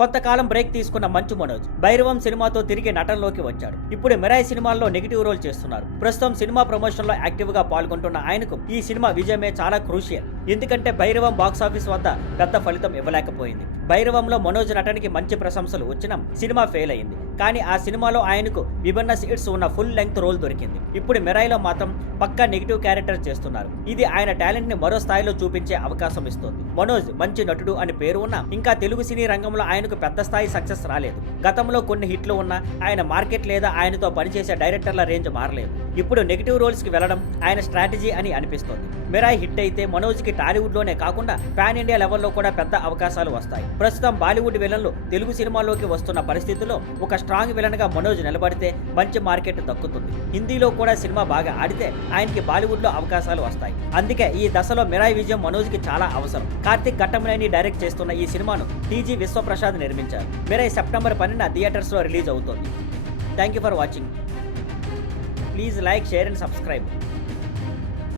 కొంతకాలం బ్రేక్ తీసుకున్న మంచు మనోజ్ భైరవం సినిమాతో తిరిగి నటనలోకి వచ్చాడు. ఇప్పుడు మిరాయి సినిమాల్లో నెగిటివ్ రోల్ చేస్తున్నారు. ప్రస్తుతం సినిమా ప్రమోషన్ లో యాక్టివ్ గా పాల్గొంటున్న ఆయనకు ఈ సినిమా విజయమే చాలా క్రూషియల్. ఎందుకంటే భైరవం బాక్సాఫీస్ వద్ద పెద్ద ఫలితం ఇవ్వలేకపోయింది. భైరవంలో మనోజ్ నటనకి మంచి ప్రశంసలు వచ్చినా సినిమా ఫెయిల్ అయింది. కానీ ఆ సినిమాలో ఆయనకు విభిన్న సీట్స్ ఉన్న ఫుల్ లెంగ్త్ రోల్ దొరికింది. ఇప్పుడు మిరాయిలో మాత్రం పక్కా నెగిటివ్ క్యారెక్టర్ చేస్తున్నారు. ఇది ఆయన టాలెంట్ ని మరో స్థాయిలో చూపించే అవకాశం ఇస్తుంది. మనోజ్ మంచి నటుడు అని పేరు ఉన్నా ఇంకా తెలుగు సినీ రంగంలో ఆయనకు పెద్ద స్థాయి సక్సెస్ రాలేదు. గతంలో కొన్ని హిట్లు ఉన్నా ఆయన మార్కెట్ లేదా ఆయనతో పనిచేసే డైరెక్టర్ల రేంజ్ మారలేదు. ఇప్పుడు నెగిటివ్ రోల్స్ కి వెళ్లడం ఆయన స్ట్రాటజీ అని అనిపిస్తోంది. మిరాయి హిట్ అయితే మనోజ్ కి టాలీవుడ్ లోనే కాకుండా పాన్ ఇండియా లెవెల్లో కూడా పెద్ద అవకాశాలు వస్తాయి. ప్రస్తుతం బాలీవుడ్ విలన్లు తెలుగు సినిమాలోకి వస్తున్న పరిస్థితుల్లో ఒక స్ట్రాంగ్ విలన్ గా మనోజ్ నిలబడితే మంచి మార్కెట్ దక్కుతుంది. హిందీలో కూడా సినిమా బాగా ఆడితే ఆయనకి బాలీవుడ్ లో అవకాశాలు వస్తాయి. అందుకే ఈ దశలో మిరాయి విజయం మనోజ్ కి చాలా అవసరం. కార్తిక్ ఘట్టమనేని డైరెక్ట్ చేస్తున్న ఈ సినిమాను టీజీ విశ్వప్రసాద్ నిర్మించారు. మిరాయి సెప్టెంబర్ 12న థియేటర్స్ లో రిలీజ్ అవుతోంది. Thank you for watching. Please like, share and subscribe.